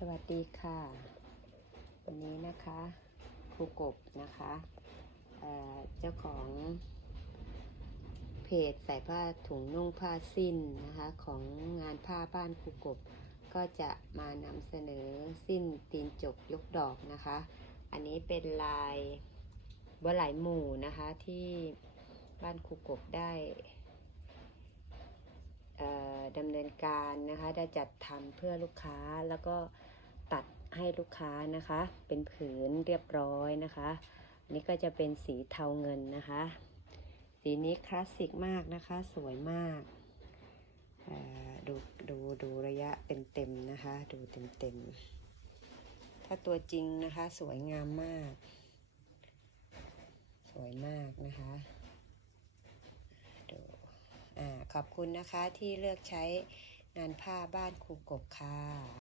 สวัสดีค่ะ วันนี้นะคะครูกบนะคะเเจ้าของเพจใส่ผ้าถุงนุ่งผ้าสิ้นนะคะของงานผ้าบ้านครูกบ ก็จะมานำเสนอสิ้นตีนจกยกดอกนะคะ อันนี้เป็นลายบัวไหลหมู่นะคะที่บ้านครูกบได้ดำเนินการนะคะได้จัดทำเพื่อลูกค้าแล้วก็ ตัดให้ลูกค้านะคะ เป็นผืนเรียบร้อยนะคะนนี่ก็จะเป็นสีเทาเงินนะคะ สีนี้คลาสสิกมากนะคะ สวยมากดูดูดูระยะเต็มๆนะคะ ดูเต็มๆถ้าตัวจริงนะคะ สวยงามมาก สวยมากนะคะดูอ่าขอบคุณนะคะที่เลือกใช้งานผ้าบ้านครูกบค่ะ